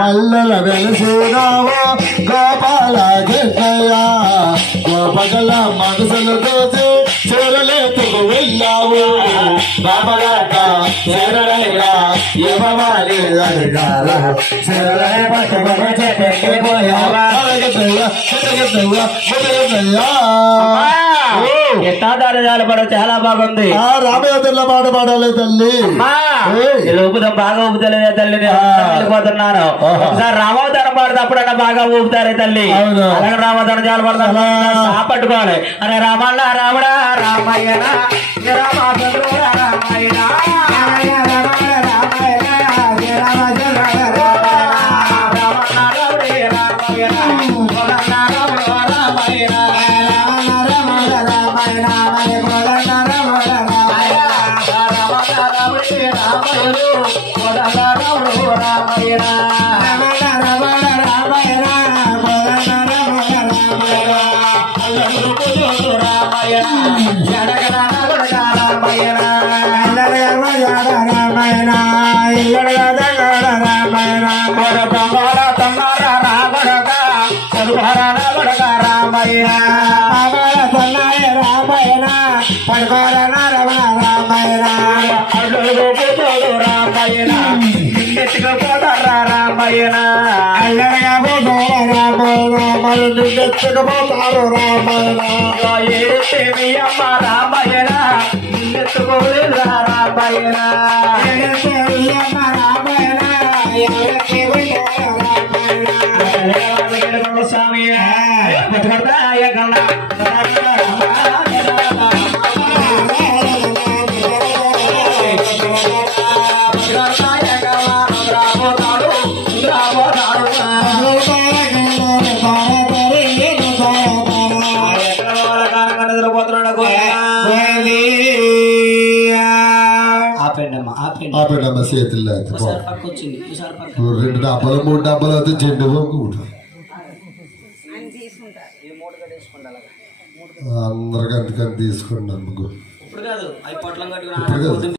పల్లెల వెలసేరావా గోపాల గట్టయ్యా గోపగల మనసులు దోచి చెరలేతుకు వెళ్ళావు బాబగాట చెరలయ్యా ఇవ్వాలి అడిగారు చెరలే పట్టుకొని చెట్టుకి పోయావా ఎట్టాదాలు పడ చాలా బాగుంది. రామయ్య పాట పాడాలి తల్లి. ఊపుదాం బాగా ఊపుతలేదే తల్లి, వెళ్ళిపోతున్నాను. ఒకసారి రామవతారం పాడితే అప్పుడన్నా బాగా ఊపుతారే తల్లి. అలాగే రామవతారం చాలా పడతా పట్టుకోవాలి. అరే రామన్న రాముడా రామయ్య ఎత్తుకుపోతారు రామాయణ అమ్మ రామాయణ ఎత్తుకోలేదు రామాయణ స్వామి ఆపేటమ్మ చేతుల్లో రెండు డబ్బాలు 3 డబ్బాలు అయితే చెండు అందరికంతకని తీసుకోండి అమ్మకు. ఇప్పుడు కాదు